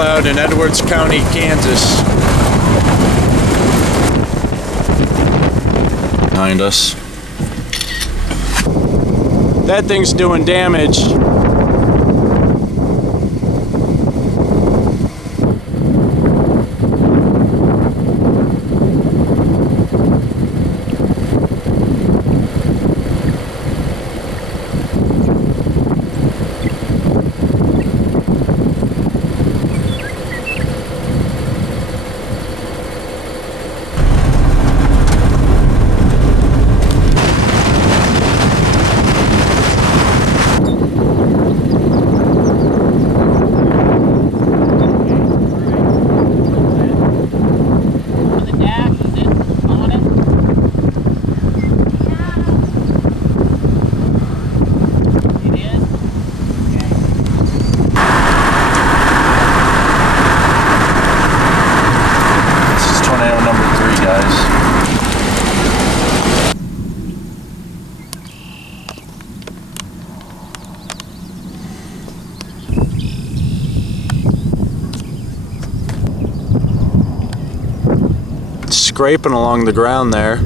cloud in Edwards County, Kansas. Behind us. That thing's doing damage. Scraping along the ground there.